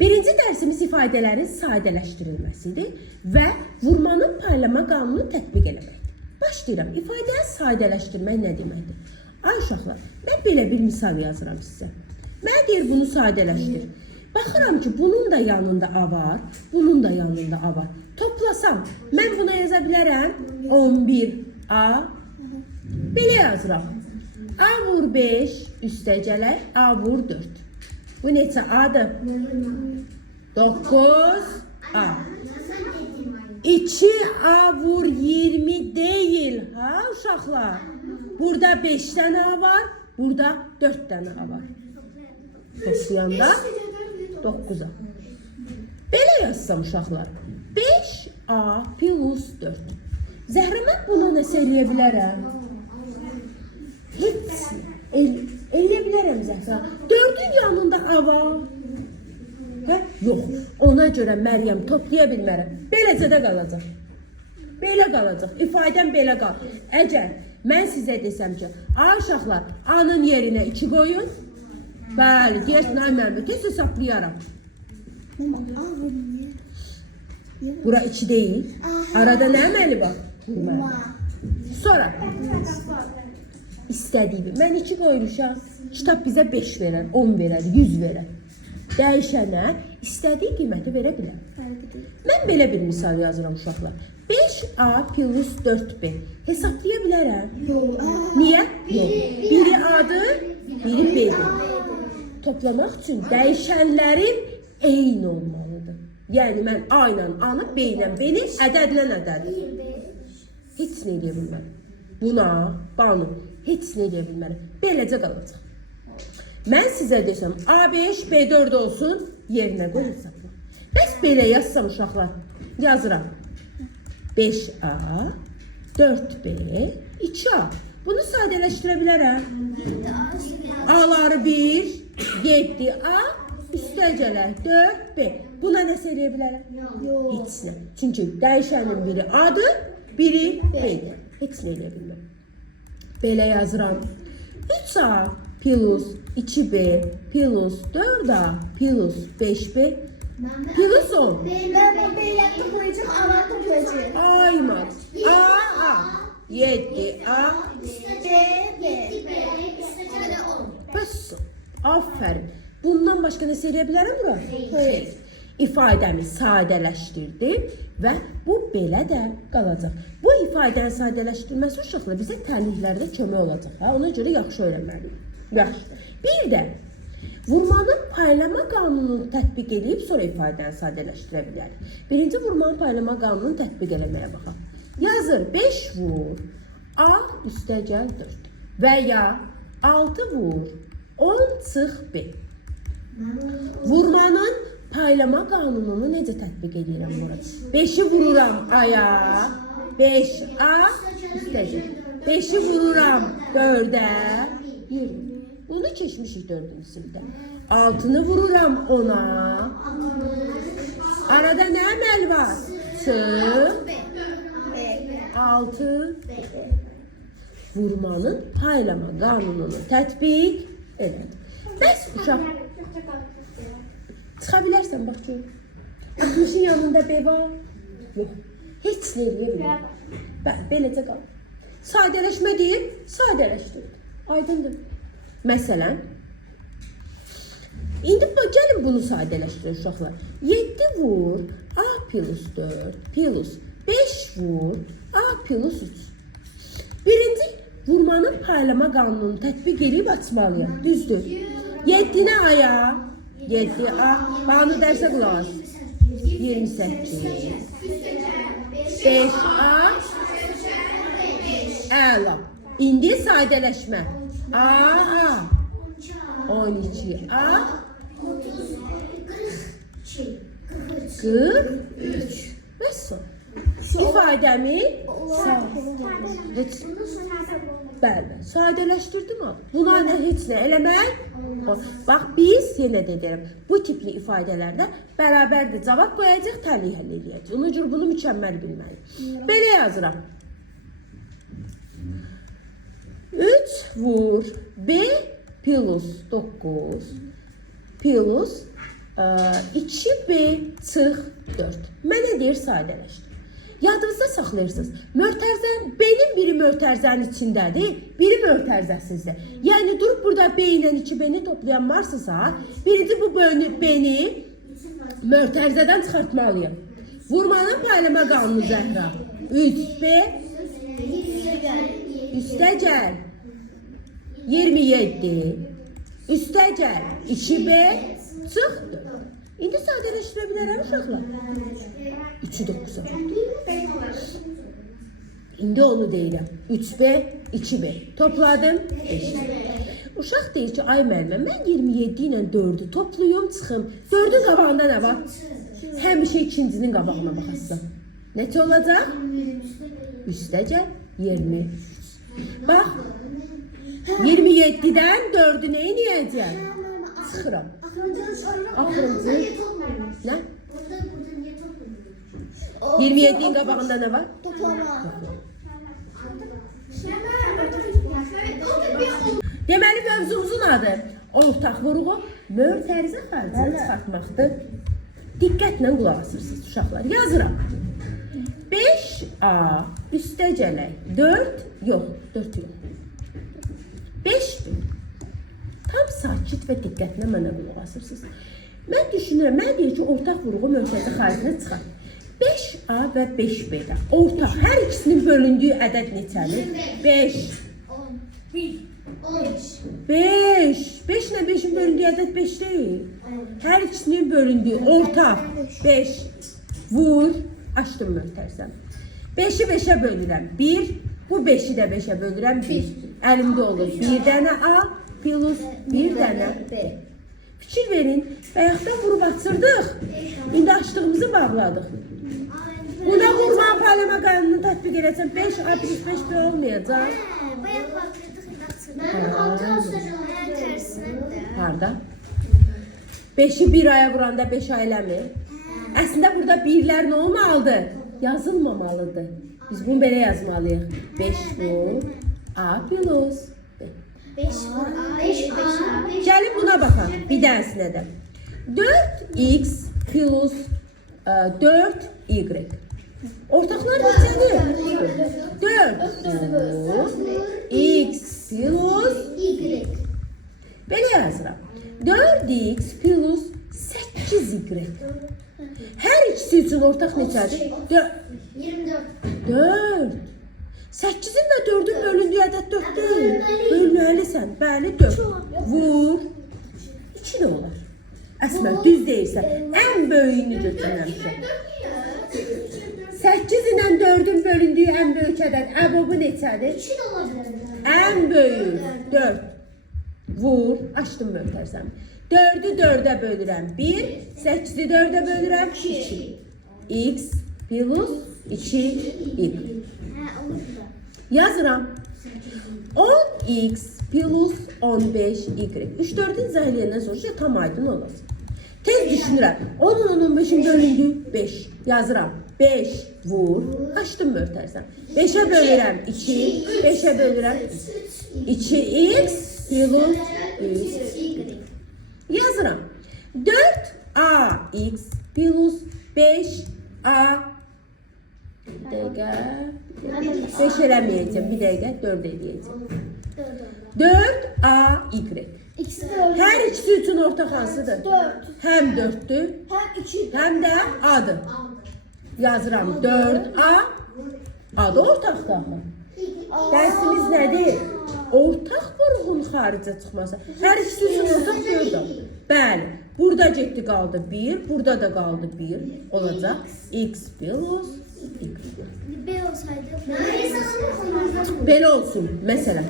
Birinci dərsimiz ifadələrin sadələşdirilməsidir və vurmanın paylama qanunu tətbiq eləməkdir. Başlayıram. İfadəni sadələşdirmək nə deməkdir? Ay uşaqlar, mən belə bir misal yazıram sizə. Mənə deyir, bunu sadələşdir. Baxıram ki, bunun da yanında A var, bunun da yanında A var. Toplasam, mən buna yaza bilərəm 11A. Belə yazıram. A vur 5, üstəcələr A vur 4. Bu neçə A'dır? 9A. 2A vur 20 deyil, ha uşaqlar? Burada 5 dənə A var, burada 4 dənə A var. Toplayanda 9A. Belə yazsam uşaqlar, 5A plus 4. Zəhra, mən buna nəsə eləyə bilərəm? Heç eləyə bilərəm Zəhra. 4'ün yanında A var. Hə? Yox, ona görə Məryəm toplaya bilmərəm. Beləcə də qalacaq. Belə qalacaq, ifadəm belə qal. Əgər mən sizə desəm ki, A uşaqlar, A'nın yerinə 2 qoyun. Bəli, deyərsin, ay mənim, tez hesaplayaram. Bura 2 deyil. Arada nə əməli var? Sonra istədiyimi. Mən 2 qoymuşam. Kitab bizə 5 verər, 10 verər, 100 verər. Dəyişənə istədiyi qiyməti verə bilər. Mən belə bir misal yazıram uşaqlar. 5A plus 4B. Hesablaya bilərəm. Niyə? Yox. Biri A'dır, biri B'dir. Toplamaq üçün dəyişənlərim eyni olmalıdır. Yəni mən A ilə A'nı, B ilə B'ni, ədədlə ədədir. Heç nə eləyə bilmərəm. Buna, Banu, heç nə eləyə bilmərəm. Beləcə qalacaq. Mən sizə desəm, A5, B4 olsun, yerinə qoy hesabla. Bəs belə yazsam uşaqlar, yazıram. 5A, 4B, 2A. Bunu sadələşdirə bilərəm. A'ları 1, 7A, üstəcələr 4B. Buna nəsə eləyə bilərəm? Heç nə. Çünki dəyişənin biri A'dır, biri B'dir. Heç nə eləyə bilməm. Belə yazıram. 3A plus 2B plus 4A plus 5B plus 10. Ben B'yle toplayacağım, A'ları toplayacağım. Aymat. A, 7A, B. Bəs, aferin. Bundan başqa nə eləyə bilərəm bura? Hayır. İfadəmi sadələşdirdim və bu belə də qalacaq. Bu ifadənin sadələşdirilməsi uşaqlar bizə təlimlərdə kömək olacaq. Ona görə yaxşı öyrənməliyik. Yaxşı. Bir də vurmanın paylama qanununu tətbiq edib sonra ifadəni sadələşdirə bilərik. Birinci vurmanın paylama qanununu tətbiq eləməyə baxaq. Yazır 5 vur A üstəgəl 4 və ya 6 vur 10 çıx B. Vurmanın paylama qanununu necə tətbiq edirəm bura? 5'i vururam A'ya, 5A üstəgəl. 5'i vururam 4'ə, 20. Bunu keçmişik 4-cü sinifdə. 6'nı vururam 10'a. Arada nə əməl var? Çıx. 6. Vurmanın paylama qanununu tətbiq edin. Bəs uşaq. Çıxa bilərsən, bax gör. 60'ın yanında B var. Yox. Heç nə eləyə bilmir. Beləcə qal. Sadələşmə deyib, sadələşdir. Aydındır. Məsələn, indi gəlin bunu sadələşdirin uşaqlar. 7 vur A plus 4 plus 5 vur A plus 3. Birinci vurmanın paylama qanununu tətbiq edib açmalıyam. Düzdür. 7'ni A'ya, 7A, Banu dərsə qulaq as. 28. 5A, əla. İndi sadələşmə. A, 12A, 43. Nasıl? İfadəmi sadələşdirdim ha. Buna heç nə eləmək. Bax, biz yenə də deyirəm, bu tipli ifadələrdə bərabərdir cavab qoyacaq, təliq həll edəcək. Ona görə bunu mükəmməl bilməliyik. Belə yazıram. 3 vur B plus 9 plus 2b çıx 4. Mənə deyir sadələşdir. Yadınızda saxlayırsınız. Mötərizə B-nin biri mötərizənin içindədir, biri mötərizəsizdir. Yəni durub burada B ilə 2b-ni toplayan varsısa, birinci bu B-ni mötərizədən çıxartmalıyım. Vurmanın paylama qanunu Zəhra. 3b üstəgəl 27 üstəgəl 2b çıx 4. İndi sadələşdirə bilərəm uşaqlar. 3-ü 9-a. İndi onu deyirəm. 3b, 2b. Topladım 5. Uşaq deyir ki, ay müəllimə, mən 27 ilə 4-ü toplayım, çıxım. 4-ün qabağında nə var? Həmişə ikincinin qabağına baxasın. Neçə olacaq? Üstəcə 20. Bax, 27-dən 4-ü nə edəcəm? Çıxıram. Axırıncı. Nə? 27'nin qabağında nə var? Toplama. Deməli mövzumuzun adı ortaq vurğu mötərizə xərcini çıxartmaqdır. Diqqətlə qulaq asırsınız uşaqlar. Yazıram. 5a üstəgələk 4 yox, 4 yox. 5-dir. Tam sakit və diqqətlə mənə qulaq asırsınız. Mən düşünürəm, mən deyir ki, ortaq vurğu mötərizə xərcini çıxart. 5a və 5b-də ortaq hər ikisinin bölündüyü ədəd neçədir? 5. 5. 5 ilə 5'in bölündüyü ədəd 5 deyil. Hər ikisinin bölündüyü ortaq 5. Vur, açdım mötərizəm. 5'i 5'e bölürəm 1. Bu 5'i də 5'e bölürəm 1. Əlimdə olur 1 dənə a plus 1 dənə b. Fikir verin, bayaqdan vurub açırdıq. İndi açdığımızı bağladıq. Buna vurma paylama qanununu tətbiq edəsən 5a plus 5b olmayacaq. Bayaq baxırdıq. Harda? 5'i 1 aya vuranda 5 ayləmir. Əslində burada birlər nə olmalıdır? Yazılmamalıdır. Biz bunu belə yazmalıyıq. 5 vur a plus b. 5 vur a, 5a. Gəlin buna baxaq. Bir dənəsinə də. 4x plus 4y. Ortaqlar neçədir? 4 vur x plus Y. belə yazıram. 4x plus 8y. Hər ikisi üçün ortaq neçədir? 24. 4. 8'in və 4'ün bölündüyü ədəd 4 deyil. Bölməlisən. Bəli 4. Vur. 2 də olar. Əsmər düz deyirsən. Ən böyüyünü götürməmişəm. 8 ilə 4'ün bölündüyü ən böyük ədəd əbobu neçədir? 2 də olabilir. Ən böyük 4. Vur. Açdım mötərizəmi. 4'ü 4'e bölürəm 1. 8'i 4'e bölürəm 2. X plus 2y. Yazıram. 10x plus 15y. 3-4'ün zəhliyəndən sonra tam aydın olacaq. Tez düşünürəm. 10'un 15'in bölündüyü 5. Yazıram. 5 vur. Açdım mötərizəm. 5'e bölürəm 2. 5'e bölürəm 2x plus 3y. Yazıram. 4ax plus 5a. Bir dəqiqə. 5 eləməyəcəm. Bir dəqiqə 4 eləyəcəm. 4ay. İkisi de öyle. Hər ikisi üçün ortaq hansıdır? 4. Həm 4'dür, Hem 2. həm də a-dır. Yazıram 4a. A da ortaqdır axı. Dərsimiz nədir? Ortaq vurğun xaricə çıxması. Hər ikisi üçün ortaq 4'dür. Bəli. Burada getdi qaldı 1, burada da qaldı 1. Olacaq x plus y. B olsaydı. Belə olsun. Məsələn.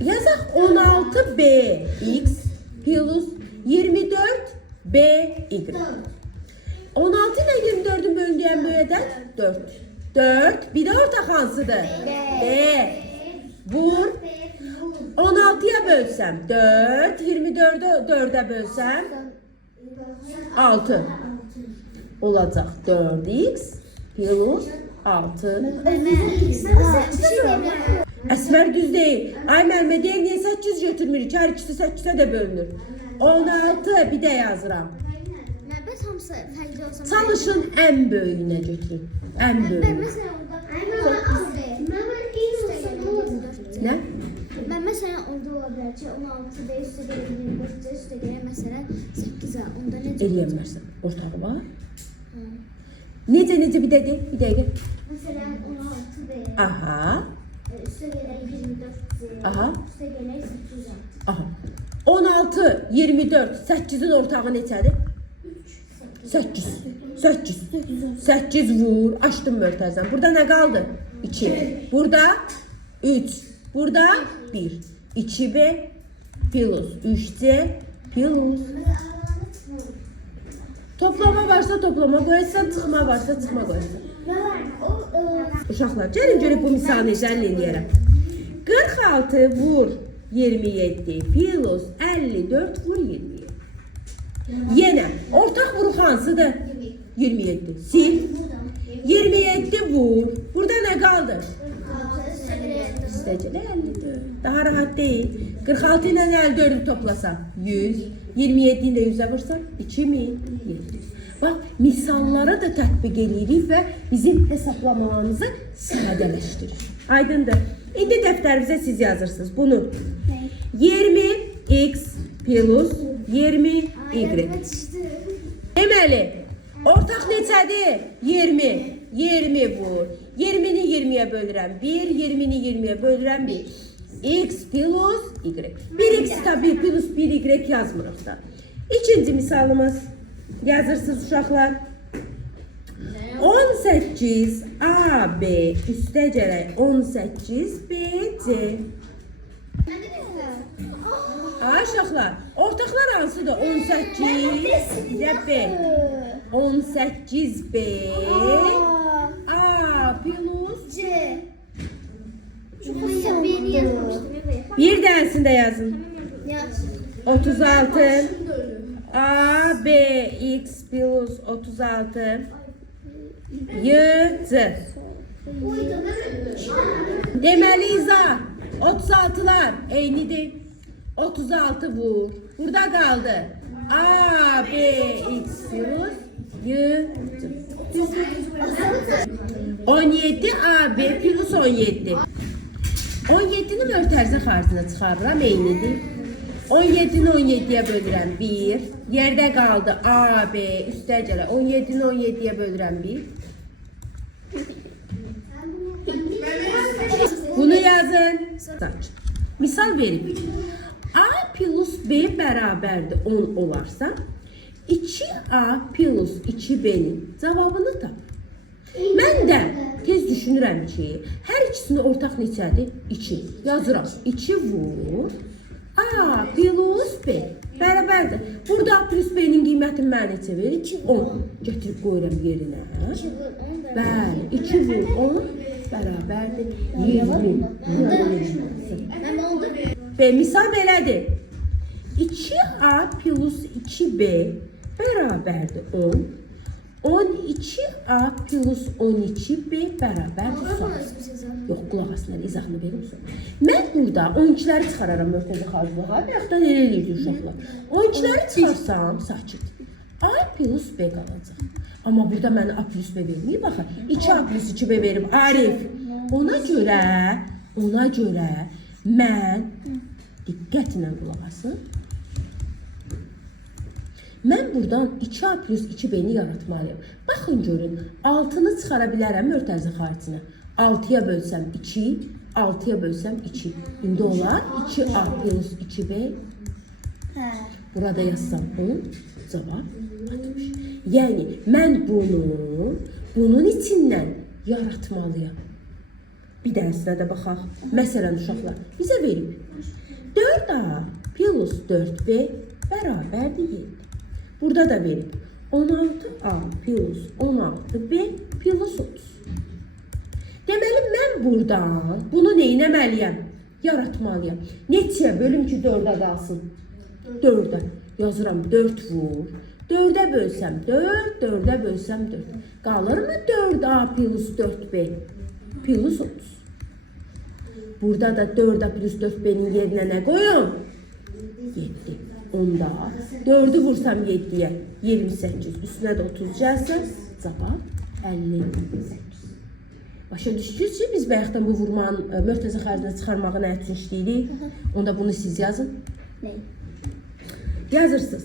Yazaq 16bx plus 24by. 16 ilə 24'ün bölündüyü ən böyük ədəd 4. 4. Bir də ortaq hansıdır? B. Vur. 16'ya bölsəm 4. 24'ü 4'e bölsəm 6. Olacaq 4x plus 6. Əsmər düz deyil. Ay müəllimə deyir, niyə 8 götürmürük? Hər ikisi 8-ə də bölünür. 16 bir də yazıram. Bəs hamısı fərqli olsa. Çalışın ən böyüyünə götürün. Ən böyüyünə. Məsələn, Nə? mən məsələn onda ola bilər ki, 16 də üstə gəlir, 24 də üstə gəlir, məsələn 8-ə, onda necə? Eləyəmərsən. Ortağı var. Necə bir dəqiqə, bir dəqiqə. Məsələn 16 də Aha, üstə gəlir 24 də, aha, üstə gəlir 8-ə. aha. 16, 24, 8-in ortağı neçədir? 8. 8 vur, açdım mörtəzən. Burada nə qaldı? 2. Burada 3. Burada 1. 2B plus 3C plus. Toplama varsa toplama qoyarsan, çıxma varsa çıxma qoyarsan. Uşaqlar, gəlin görək bu misalı necə həll eləyərəm. 46 vur 27 plus 54 vur 27. Yenə ortaq vuruq hansıdır? 27. Sil. 27 vur. Burada nə qaldı? İstəcələ 54. Daha rahat deyil. 46 ilə 54'ü toplasan 100. 27 ilə 100'ə vursan 2700. Bax, misallara da tətbiq edirik və bizim hesablamalarımızı sadələşdirir. Aydındır. İndi dəftərinizə siz yazırsınız bunu. 20x plus 20y. Deməli, ortaq neçədir? 20. 20 vur. 20-ni 20'ye bölürəm 1, 20'ni 20'ye bölürəm 1. X plus y. 1x tabi plus 1y yazmırıq da. İkinci misalımız. Yazırsınız uşaqlar. 18 AB üstə gələk 18 BC. Ay uşaqlar, ortaqlar hansıdır? 18 B. 18 B A plus C. Beni yazmıştım. bir dərsində yazın. Yaz. 36 A B X plus 36 Y C. Deməli izah 36'lar eynidir. 36 vur. Burada qaldı. A B X plus Y C. 17 AB plus 17. 17'ni mörtərizə xaricine çıxarıram, eynidir. 17'ni 17'ye bölürəm 1. Yerdə qaldı AB üstə gələ 17'ni 17'ye bölürəm 1. Bunu yazın. Misal verib. A plus B bərabərdir 10 olarsa 2A plus 2B'nin cavabını tap. Mən də tez düşünürəm ki, hər ikisinin ortaq neçədir? 2. Yazıram. 2 vur. A plus B bərabərdir. Burada A plus B'nin qiymətini mənə neçə verir? 10. Gətirib qoyuram yerinə. Bəli, 2 vur 10 bərabərdir 20. B misal belədir. 2A plus 2B bərabərdir 10. 12A plus 12B bərabərdir 10. Yox, qulaq asın, izahını verim sonra. Mən burada 12'ləri çıxararam mörtəzə xariclığa. Bir yaxdan elə eləyirdi uşaqlar. 12'ləri çıxarsam, sakit. A plus B qalacaq. Amma burada mənə A plus B verməyib, baxın. 2A plus 2B verim, Arif. Ona görə mən, diqqətlə qulaq asın. Mən buradan 2A plus 2B'ni yaratmalıyım. Baxın görün, 6'nı çıxara bilərəm mörtəzə xaricinə. 6'ya bölsəm 2, 6'ya bölsəm 2. İndi olar 2A plus 2B. Burada yazsam 10, cavab 60. Yəni, mən bunun içindən yaratmalıyam. Bir dənəsinə də baxaq. Məsələn, uşaqlar, bizə verib. 4A plus 4B bərabərdir 7. Burada da verib. 16A plus 16B plus 30. Deməli, mən buradan bunu neynəməliyəm? Yaratmalıyam. Neçəyə bölüm ki 4'ə qalsın? 4'ə. Yazıram 4 vur. 4'ə bölsəm 4, 4'ə bölsəm 4. Qalır mı 4A plus 4B plus 30? Burada da 4A plus 4B'nin yerine ne koyum? 7. Onda 4'ü vursam 7'ye 28. Üstüne de 30 gəlsin. Cavab 58. Başa düşdünüz ki, biz bayaqdan bu vurmanın möhtəzə xərcinə çıxarmağı nə üçün işləyirik? Onda bunu siz yazın. Ne? Yazırsınız.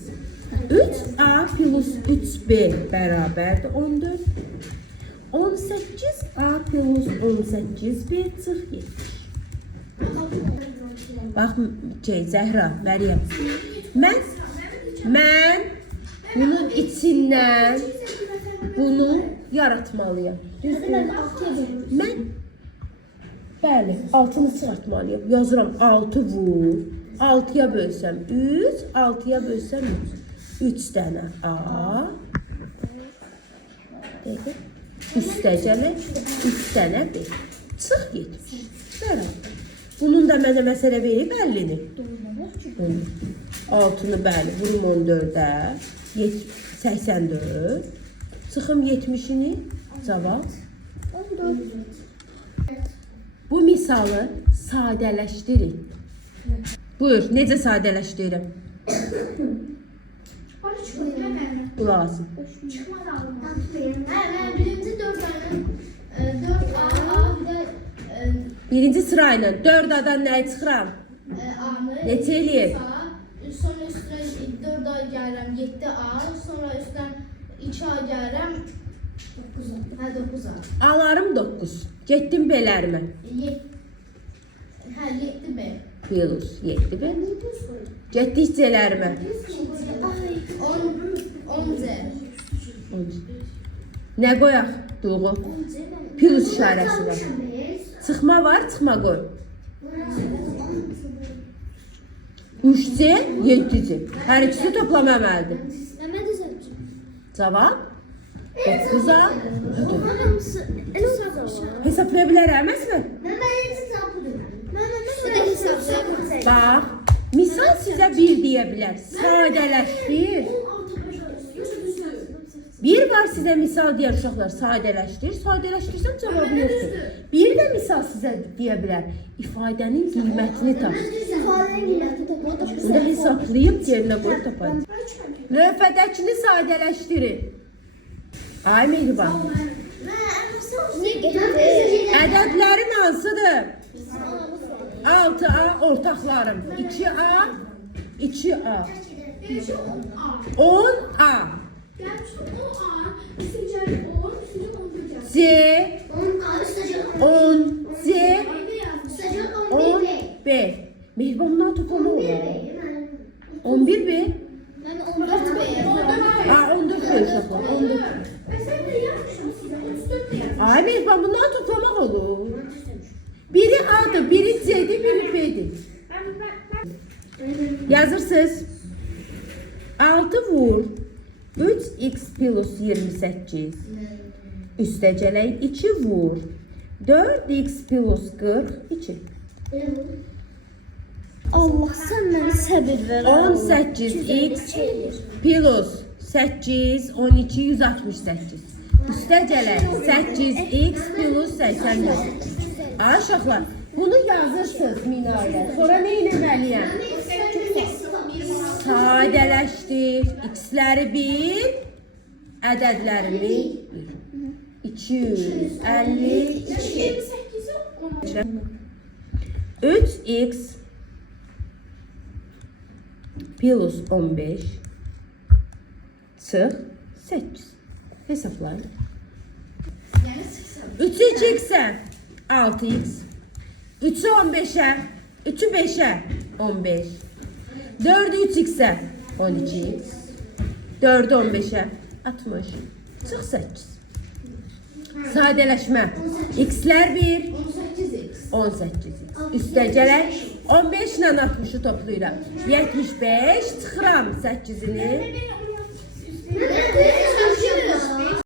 3A plus 3B bərabərdir 14. 18A plus 18B çıx 70. Bax, Zəhra, Məryəm. Mən bunun içindən bunu yaratmalıyam. Düzdür? Mən bəli, 6-nı çıxartmalıyam. Yazıram 6 vur. 6-ya bölsəm 3, 6-ya bölsəm 3. 3 dənə A. Dəqiq. Üstəcələ 3 dənə B. Çıx 70. Bərabər. Bunun da mənə məsələ verib 50-ni. 6-nı bəli, vurum 14-ə. 84. Çıxım 70-ini. Cavab. Bu misalı sadələşdirin. Buyur, necə sadələşdirirəm? Bu lazım. Birinci 4 tane 4A bir de Birinci sırayla 4A'dan nəyi çıxıram? A'nı Neçə eləyir? sonra üstüne 4A gəlirəm 7A sonra üstüne 2A gəlirəm 9A. Hə 9A. Alarım 9. Getdim B'lərimə. Hə 7B. Plus 7B. Getdik C'lərimə. 10C. Nə qoyaq? Doğu. Plus işarəsi var. Çıxma var, çıxma qoy. 3C, 7C. Hər ikisi toplam əməldir. Mehmet Özerci. Cavab 9A. Hesap. Hesablaya bilərəm, məsələn? Bax, misal sizə 1 deyə bilər. Sadələşdir. Bir var sizə misal deyər uşaqlar, sadələşdir. Sadələşdirsəm cavabı yoxdur. Bir də misal sizə deyə bilər, ifadənin qiymətini tap. Bunu hesablayıb yerinə qoyub tapar. Lövhədəkini sadələşdirin. Ay Mehriban. Ədədlərin hansıdır? 6A ortaqlarım. 2A, 2A. 10A. C, 10, C, 10, B. Mehriban bundan toplama olur. 11 B. Ben 14B. Aa 14 B uşaqlar. 14 B. Ay Mehriban bundan toplamaq olur. Biri A'dır, biri C'dir, biri B'dir. Yazırsınız. 6 vur. 3x plus 28. Üstəcələk 2 vur. 4x plus 42. Allah sen bana sabır ver. 18x plus 8, 12, 168. Üstəcələk 8x plus 84. Ay uşaqlar, bunu yazırsınız minaya. Sonra nə eləməliyəm? Sadələşdir. X'ləri 1, ədədlərimi 1. 252. 3x plus 15 çıx 8. Hesablayın. 3'ü 2x'e 6x. 3'ü 15'e 3'ü 5'e 15. 4'ü 3x'e 12x. 4'ü 15'e 60. Çıx 8. Sadələşmə. X'lər 1, 18x. Üstəcələk 15 ilə 60'ı toplayıram. 75 çıxıram 8'ini.